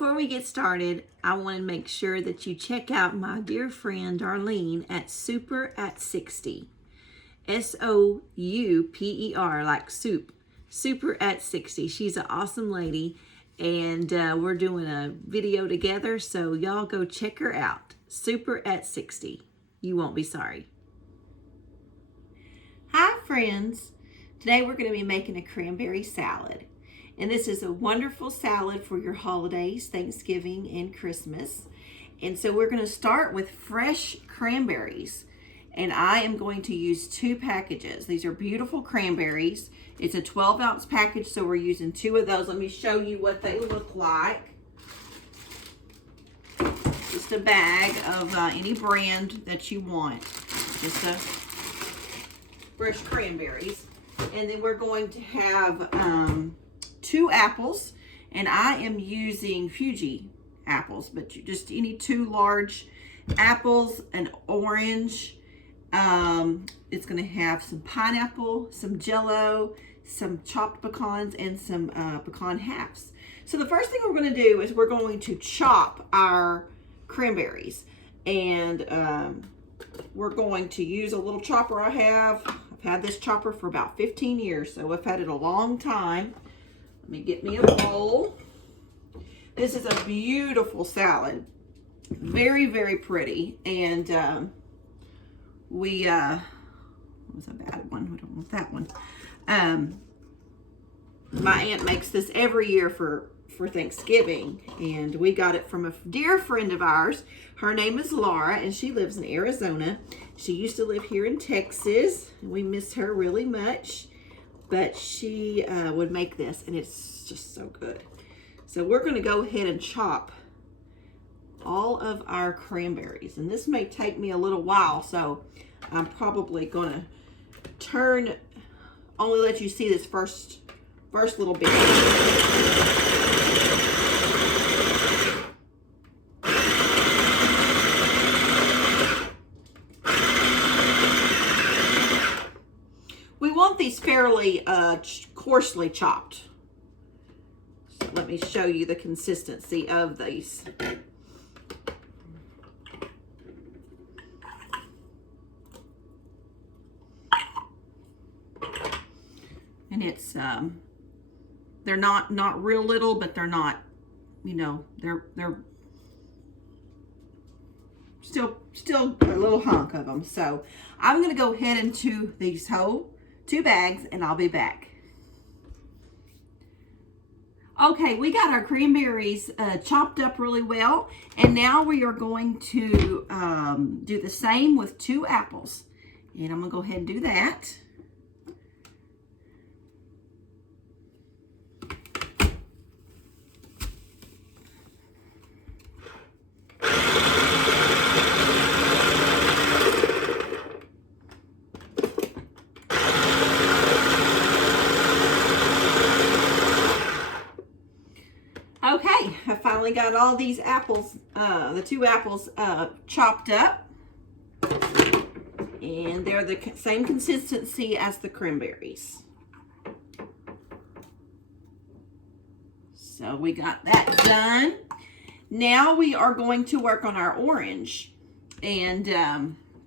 Before we get started, I want to make sure that you check out my dear friend Darlene at Super at 60. SOUPER, like soup. Super at 60. She's an awesome lady, and we're doing a video together, so y'all go check her out. Super at 60. You won't be sorry. Hi, friends. Today we're going to be making a cranberry salad. And this is a wonderful salad for your holidays, Thanksgiving and Christmas. And so we're going to start with fresh cranberries. And I am going to use 2 packages. These are beautiful cranberries. It's a 12-ounce package, so we're using 2 of those. Let me show you what they look like. Just a bag of any brand that you want. Just a fresh cranberries. And then we're going to have 2 apples, and I am using Fuji apples, but you just any 2 large apples, an orange. It's going to have some pineapple, some Jell-O, some chopped pecans, and some pecan halves. So the first thing we're going to do is we're going to chop our cranberries, and we're going to use a little chopper I have. I've had this chopper for about 15 years, so I've had it a long time. Let me get me a bowl. This is a beautiful salad. Very, very pretty. And what was a bad one? We don't want that one. My aunt makes this every year for Thanksgiving, and we got it from a dear friend of ours. Her name is Laura, and she lives in Arizona. She used to live here in Texas, and we miss her really much. But she would make this, and it's just so good. So we're going to go ahead and chop all of our cranberries. And this may take me a little while, so I'm probably going to only let you see this first little bit. We want these fairly coarsely chopped. So let me show you the consistency of these. And it's they're not real little, but they're not, you know, they're still a little hunk of them. So I'm going to go ahead into these whole 2 bags, and I'll be back. Okay, we got our cranberries chopped up really well, and now we are going to do the same with 2 apples. And I'm going to go ahead and do that. Okay, I finally got all these apples, the 2 apples chopped up, and they're the same consistency as the cranberries. So we got that done. Now we are going to work on our orange, and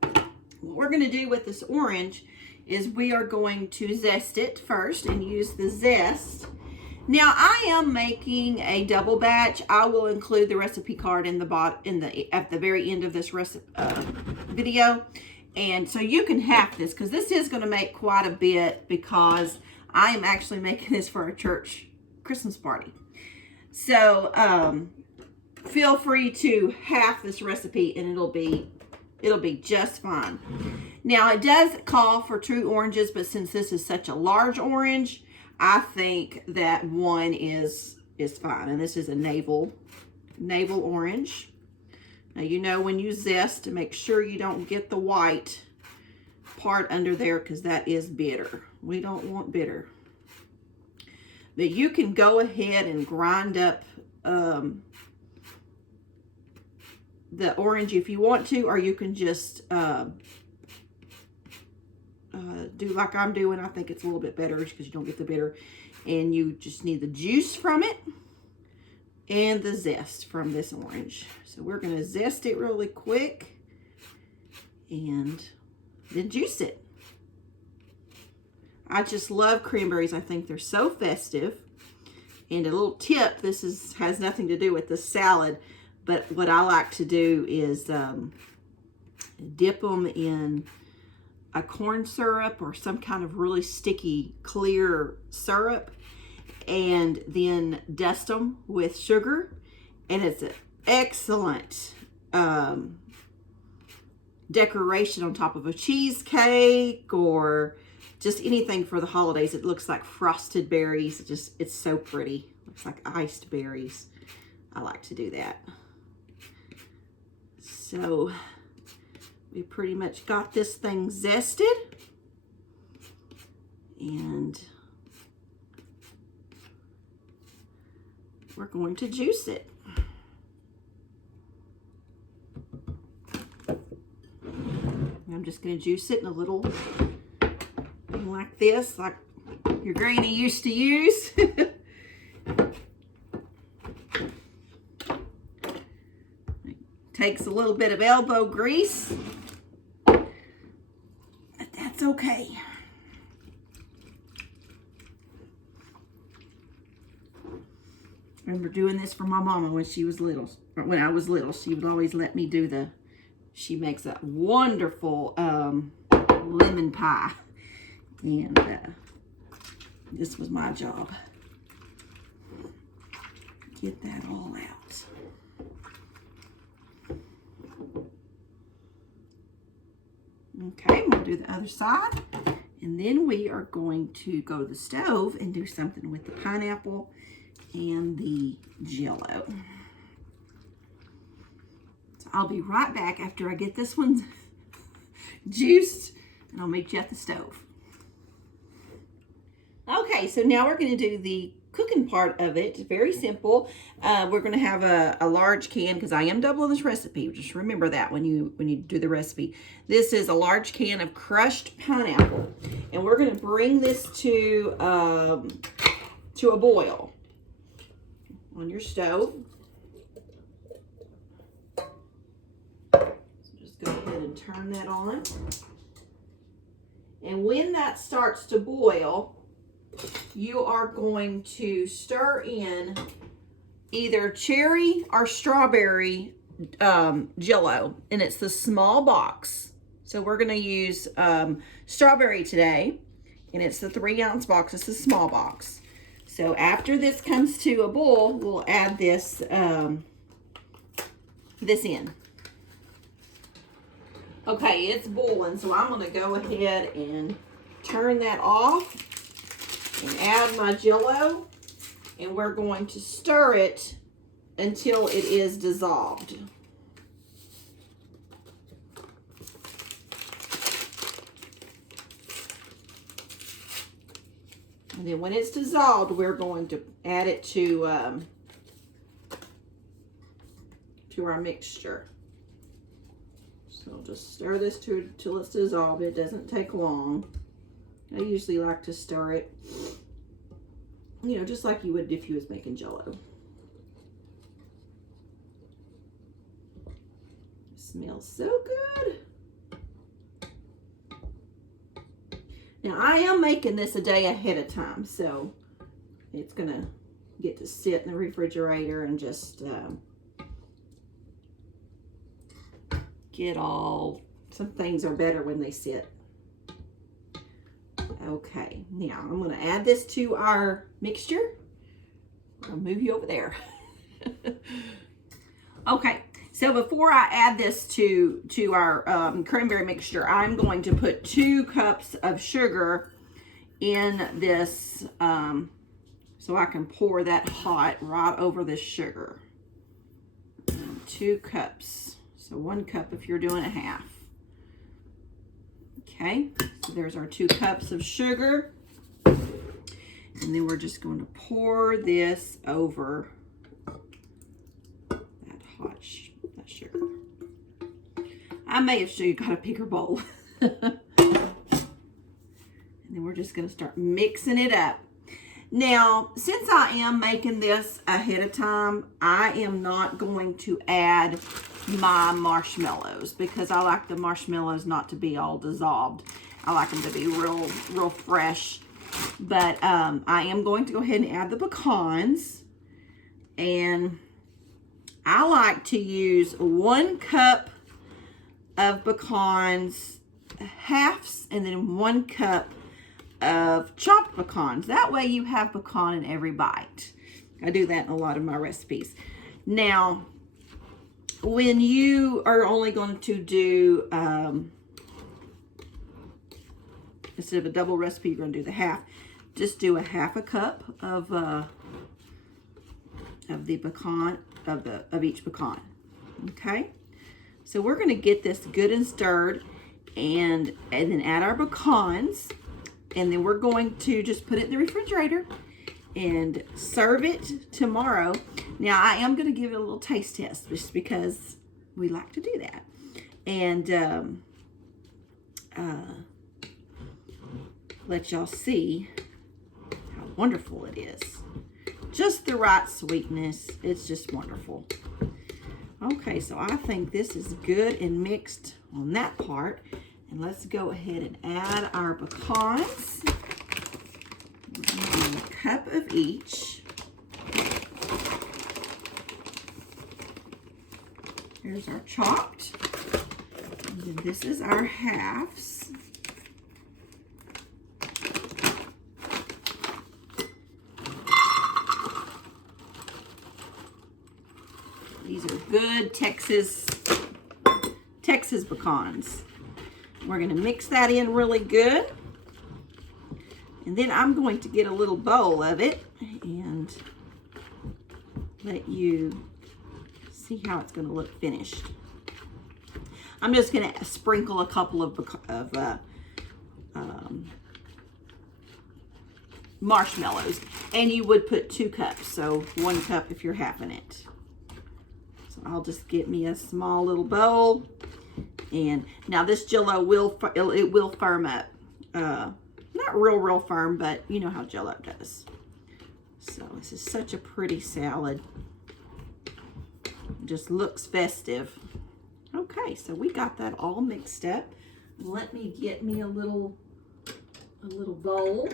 what we're going to do with this orange is we are going to zest it first and use the zest. Now I am making a double batch. I will include the recipe card at the very end of this video, and so you can half this, because this is going to make quite a bit, because I am actually making this for a church Christmas party. So feel free to half this recipe, and it'll be just fine. Now it does call for 2 oranges, but since this is such a large orange, I think that 1 is fine. And this is a navel orange. Now, you know, when you zest, to make sure you don't get the white part under there, because that is bitter. We don't want bitter. But you can go ahead and grind up the orange if you want to, or you can just do like I'm doing. I think it's a little bit better because you don't get the bitter, and you just need the juice from it. and the zest from this orange. So we're going to zest it really quick and then juice it. I just love cranberries. I think they're so festive. And a little tip, has nothing to do with the salad, but what I like to do is dip them in a corn syrup or some kind of really sticky, clear syrup, and then dust them with sugar. And it's an excellent decoration on top of a cheesecake or just anything for the holidays. It looks like frosted berries. It's so pretty. Looks like iced berries. I like to do that. So we pretty much got this thing zested. And we're going to juice it. I'm just going to juice it in a little like this, like your granny used to use. Takes a little bit of elbow grease, but that's okay. I remember doing this for my mama when she was little, or when I was little. She would always let me do she makes a wonderful lemon pie. And this was my job. Get that all out. Okay, we'll do the other side. And then we are going to go to the stove and do something with the pineapple and the Jell-O. So I'll be right back after I get this one juiced, and I'll meet you at the stove. Okay, so now we're going to do the cooking part of it. It's very simple. We're going to have a large can, because I am doubling this recipe. Just remember that when you do the recipe. This is a large can of crushed pineapple, and we're going to bring this to a boil on your stove. So just go ahead and turn that on. And when that starts to boil, you are going to stir in either cherry or strawberry Jell-O, and it's the small box. So we're going to use strawberry today, and it's the 3-ounce box. It's the small box. So after this comes to a boil, we'll add this this in. Okay, it's boiling, so I'm going to go ahead and turn that off and add my Jell-O, and we're going to stir it until it is dissolved. And then when it's dissolved, we're going to add it to our mixture. So just stir this till it's dissolved. It doesn't take long. I usually like to stir it, you know, just like you would if you was making Jell-O. It smells so good. Now, I am making this a day ahead of time, so it's going to get to sit in the refrigerator and just get all, some things are better when they sit. Okay, now I'm going to add this to our mixture. I'll move you over there. Okay, so before I add this to our cranberry mixture, I'm going to put 2 cups of sugar in this so I can pour that hot right over this sugar. 2 cups. So 1 cup if you're doing a half. Okay, so there's our 2 cups of sugar. And then we're just going to pour this over that hot that sugar. I may have shown you got a bigger bowl. And then we're just going to start mixing it up. Now, since I am making this ahead of time, I am not going to add my marshmallows because I like the marshmallows not to be all dissolved. I like them to be real fresh. But I am going to go ahead and add the pecans. And I like to use 1 cup of pecans, halves, and then 1 cup of chopped pecans. That way you have pecan in every bite. I do that in a lot of my recipes. Now, when you are only going to do, instead of a double recipe, you're going to do the half. Just do a half a cup of the pecan, of each pecan. Okay? So we're going to get this good and stirred, and then add our pecans. And then we're going to just put it in the refrigerator and serve it tomorrow. Now, I am going to give it a little taste test just because we like to do that. And let y'all see how wonderful it is. Just the right sweetness. It's just wonderful. Okay, so I think this is good and mixed on that part. And let's go ahead and add our pecans. A cup of each. Here's our chopped. And then this is our halves. These are good Texas pecans. We're going to mix that in really good. And then I'm going to get a little bowl of it and let you see how it's going to look finished. I'm just going to sprinkle a couple of marshmallows. And you would put 2 cups, so 1 cup if you're halving it. So I'll just get me a small little bowl. And now this Jell-O will firm up. Not real firm, but you know how Jell-O does. So this is such a pretty salad. It just looks festive. Okay, so we got that all mixed up. Let me get me a little bowl.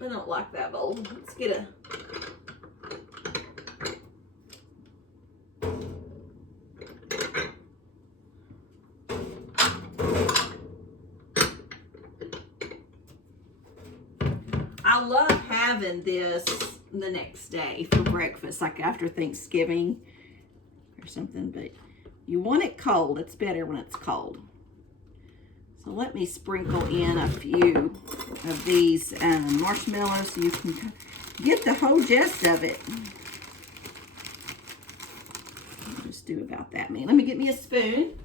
I don't like that bowl. Let's get a... I love having this the next day for breakfast, like after Thanksgiving or something, but you want it cold. It's better when it's cold. So let me sprinkle in a few of these marshmallows so you can get the whole gist of it. I'll just do about that many. Let me get me a spoon.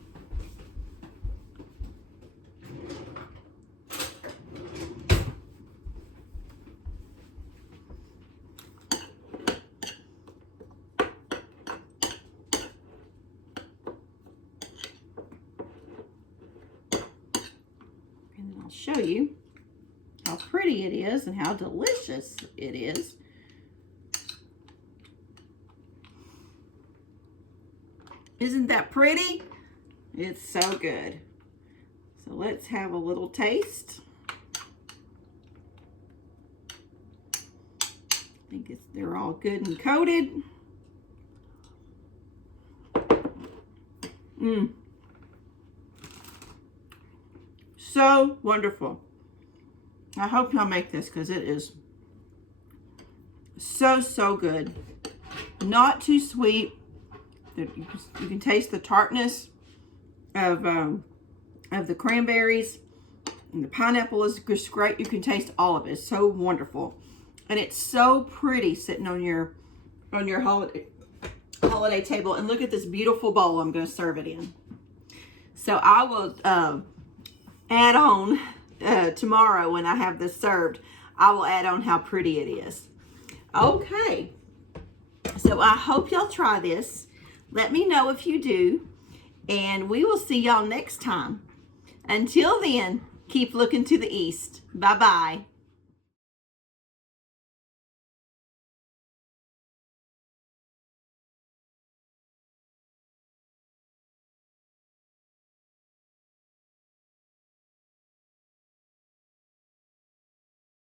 Show you how pretty it is and how delicious it is. Isn't that pretty? It's so good. So let's have a little taste. I think they're all good and coated. So wonderful. I hope y'all make this because it is so good. Not too sweet. You can taste the tartness of the cranberries, and the pineapple is just great. You can taste all of it. It's so wonderful, and it's so pretty sitting on your holiday table. And look at this beautiful bowl I'm going to serve it in. So I will add on tomorrow when I have this served. I will add on how pretty it is. Okay, so I hope y'all try this. Let me know if you do, and we will see y'all next time. Until then, keep looking to the east. Bye-bye.